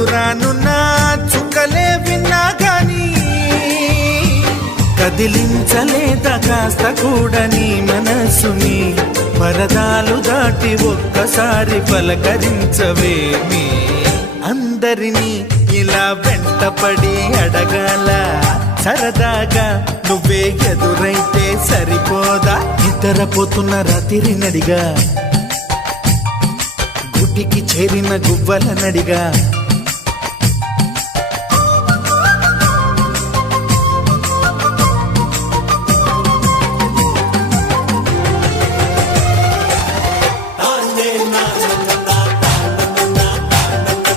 దూరానున్న చుక్కలే విన్నా గాని కదిలించలేదా కాస్త కూడా నీ మనసుని పరదాలు దాటి ఒక్కసారి పలకరించవేమి అందరినీ ఇలా వెంటపడి అడగాల సరదాగా నువ్వే ఎదురైతే సరిపోదా నిద్రపోతున్న రాత్రి నడిగా గుడికి చేరిన గువ్వల నడిగా